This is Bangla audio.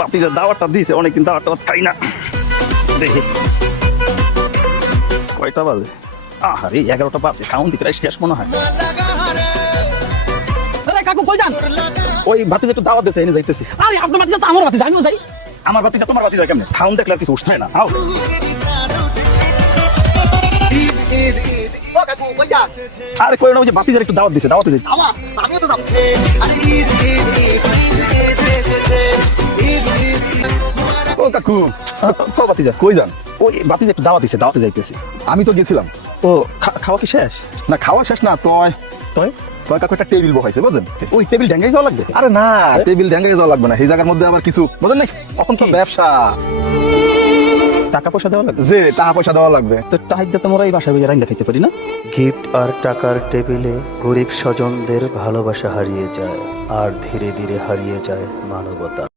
বাতিজা দাওয়াতটা দিয়েছে, অনেকদিন দাওয়াত খাই না। দেখি কয়টা বাজে? আরে 11টা বাজে, খাউন দিকে শেষ মনে হয়। আরে কাকু কই যান? ওই বাতিজা একটু দাওয়াত দিয়েছে, এনে যাইতেছি। আরে আপনার বাতিজা তো আমার বাতিজা, আমিও যাই। আমার বাতিজা তোমার বাতিজা কেমনে? খাউন দেখলে আর কিছু উঠছে না। আও ও কাকু কই যান? আরে কই না, ওই যে বাতিজার একটু দাওয়াত দিয়েছে, দাওয়াতে যাই। আমিও তো যাব। ও কাকু, কো বাতিজা কই যান? ওই বাতিজা একটু দাওয়াত দিয়েছে, দাওয়াতে যাইতেছি। আমি তো গেছিলাম। ও খাওয়া কি শেষ? না খাওয়া শেষ না, তয় তয় তয় কাকু একটা টেবিল বসাইছে বুঝলেন? ওই টেবিল ড্যাঙ্গাই যাওয়া লাগবে? আরে না, টেবিল ড্যাঙ্গে যাওয়া লাগবে না, এই জায়গার মধ্যে আবার কিছু বুঝলেন নাই, এখন তো কি? ব্যবসা, টাকা পয়সা দেওয়া লাগবে? যে টাকা পয়সা দেওয়া লাগবে। তো টাকা তো মোরা এই বাসায় বইয়া রাইন্দা খাইতে পারি না? গিফট আর টাকার টেবিলে গরিব স্বজনদের ভালোবাসা হারিয়ে যায়, আর ধীরে ধীরে হারিয়ে যায় মানবতা।